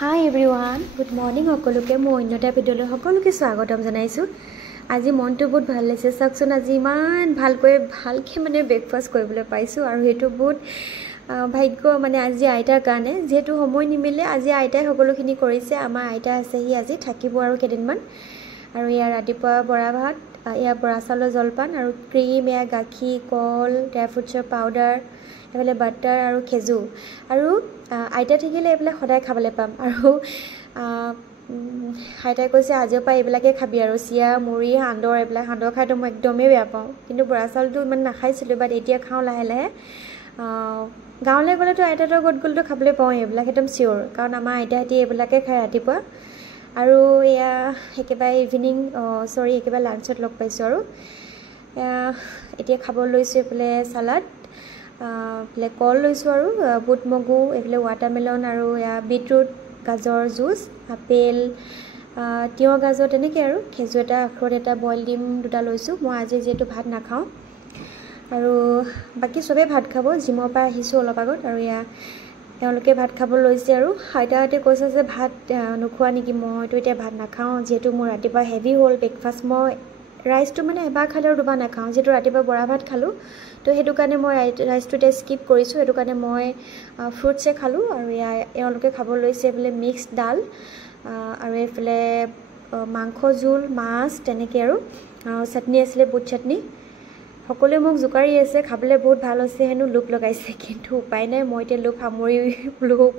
Hi everyone, good morning সকলোকে মই অন্যটা ভিডিঅ'লৈ সকলোকে স্বাগতম জনাইছো। আজি মনটো বহুত ভাল লাগিছে চাকচোন আজি ইমান ভালকে মানে ব্ৰেকফাষ্ট কৰিবলৈ পাইছো আৰু হেতু বহুত ভাগ্য মানে আজি আইতাৰ কাৰণে যেহেতু সময় নিমিলে আজি আইতাই সকলোখিনি কৰিছে আমাৰ আইতা আছেহি আজি থাকিব আৰু কেদিনমান আৰু ইয়াৰ ৰাতিপুৱা বৰা ভাত ইয়া বৰা চাউলৰ জলপান আৰু ক্ৰীম ইয়া গাখীৰ কল ড্ৰাই ফ্ৰুটছৰ পাউডাৰ এফালে বাটাৰ আৰু খেজু আৰু আইতা থাকিলে এইবিলাক সদায় খাবলৈ পাম আৰু আইতাই কৈছে আজিৰ পৰা এইবিলাকে খাবি আৰু চিয়া মুড়ি সান্দৰ এইবিলাক সান্দৰ খাইতো মই একদমেই বেয়া পাওঁ কিন্তু বৰা চাউলটো ইমান নাখাইছিলোঁ বাট এতিয়া খাওঁ লাহে লাহে গাঁৱলৈ গ'লেতো আইতাহঁতৰ ঘৰত গ'লেতো খাবলৈ পাওঁ এইবিলাক একদম চিয়'ৰ কাৰণ আমাৰ আইতাহঁতে এইবিলাকে খায় ৰাতিপুৱা আৰু এয়া একেবাৰে ইভিনিং একেবাৰে লাঞ্চত লগ পাইছোঁ আৰু এতিয়া খাব লৈছোঁ এইফালে চালাড এইফালে কল লৈছোঁ আৰু বুট মগু এইফালে ৱাটাৰমেলন আৰু এয়া বিটৰুট গাজৰ জুচ আপেল তিয়ঁহ গাজৰ তেনেকৈ আৰু খেজু এটা আখৰোট এটা বইল ডিম দুটা লৈছোঁ মই আজি যিহেতু ভাত নাখাওঁ আৰু বাকী চবেই ভাত খাব জিমৰ পৰা আহিছোঁ অলপ আগত আৰু এওঁলোকে ভাত খাব লৈছে আৰু আইতাহঁতে কৈছে যে ভাত নোখোৱা নেকি মইতো এতিয়া ভাত নাখাওঁ যিহেতু মোৰ ৰাতিপুৱা হেভি হ'ল ব্ৰেকফাষ্ট মই ৰাইচটো মানে এবাৰ খালে আৰু দুবাৰ নাখাওঁ যিহেতু ৰাতিপুৱা বৰা ভাত খালোঁ তো সেইটো কাৰণে মই ৰাইচটো এতিয়া স্কিপ কৰিছোঁ সেইটো কাৰণে মই ফ্ৰুটছে খালোঁ আৰু এওঁলোকে খাব লৈছে এইফালে মিক্স ডাল আৰু এইফালে মাংস জোল মাছ তেনেকৈ আৰু চাটনি আছিলে বুট চাটনি সকলোৱে মোক জোকাৰি আছে খাবলৈ বহুত ভাল হৈছে হেনো লোভ লগাইছে কিন্তু উপায় নাই মই এতিয়া লোভ সামৰি লোভ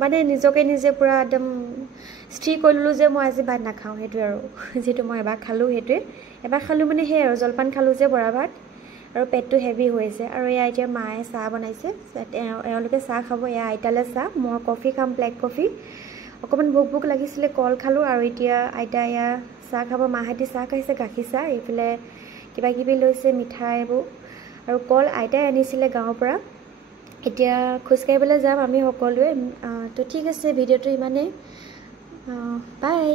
মানে নিজকে নিজে পূৰা একদম স্থিৰ কৰি ল'লোঁ যে মই আজি ভাত নাখাওঁ সেইটোৱে আৰু যিহেতু মই এবাৰ খালোঁ সেইটোৱে এবাৰ খালোঁ মানে সেই আৰু জলপান খালোঁ যে বৰা ভাত আৰু পেটটো হেভি হৈছে আৰু এতিয়া মায়ে চাহ বনাইছে এওঁলোকে চাহ খাব আইতালৈ চাহ মই কফি খাম ব্লেক কফি অকণমান ভোক লাগিছিলে কল খালোঁ আৰু এতিয়া আইতা চাহ খাব মাহঁতে চাহ খাইছে গাখীৰ চাহ এইফালে কিবা কিবি লৈছে মিঠাই এইবোৰ আৰু কল আইতাই আনিছিলে গাঁৱৰ পৰা এতিয়া খোজকাঢ়িবলৈ যাম আমি সকলোৱে তো ঠিক আছে ভিডিঅ'টো ইমানেই বাই